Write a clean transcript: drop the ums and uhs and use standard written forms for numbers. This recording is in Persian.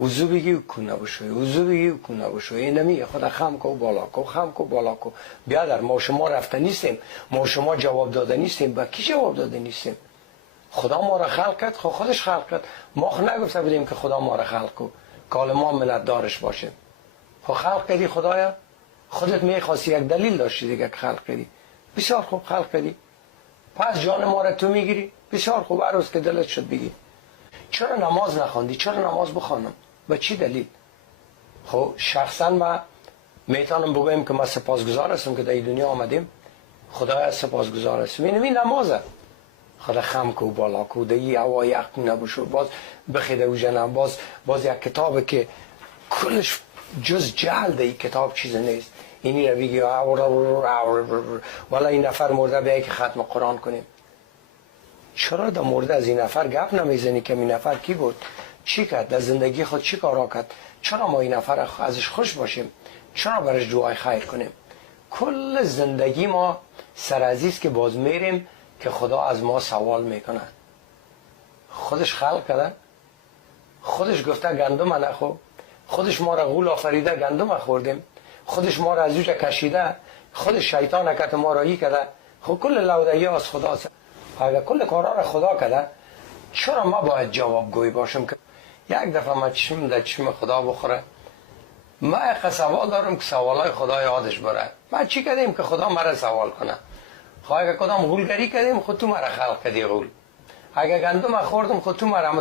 وضو بگی کو نبوشوی وضو بگی کو نبوشوی اینمی خدا خم کو بالا کو خم کو بالا کو بیادر ما شما رفته نیستیم ما شما جواب داده نیستیم با کی جواب داده نیستیم خدا ما را خلق کرد خودش خلق کرد ما خود نگفته بودیم که خدا ما را خلق کو کال ما منت دارش باشیم خلق کردی خدایا خودت میخواستی یک دلیل داشتی دیگه که خلق کردی بسیار خوب خلق کردی پس جان ما را تو میگیری بسیار خوب هر روز که دلت شد بگی چرا نماز نخواندی چرا نماز بخوانم به چی دلیل خب شخصا ما میتونم بگویم که ما سپاسگزار هستم که در این دنیا آمدیم خدایا سپاسگزار هستم اینمی نمازه خدا خم کو بالا کو دی هوا یخ نبوشو باز بخیده و جنم باز یک کتابه که کلش جز جهل دی کتاب چیز نیست اینی رو بگی والا این نفر مرده بیایی که ختم قرآن کنیم چرا در مورد از این نفر گپ نمیزنی که این نفر کی بود چی کرد در زندگی خود چی کارا کرد چرا ما این نفر ازش خوش باشیم چرا برش دعای خیر کنیم کل زندگی ما سرعزیز که باز میریم که خدا از ما سوال میکنه خودش خلق کرده خودش گفته گندم نخو خودش ما را غول آفریده گندم خوردیم خودش ما را از اوجه کشیده خودش شیطان نکت ما را ای کرده خب کل لودهی از خدا اگر کل کارا را خدا کرده چرا ما باید جوابگوی باشم که یک دفعه ما چشم در چشم خدا بخوره ما یک سوال دارم که سوالای خدا یادش بره ما چی کردیم که خدا مرا سوال کنه خب اگر کدام غولگری کردیم خود تو مرا خلق کردی غول اگر گندم خوردم خود تو مرا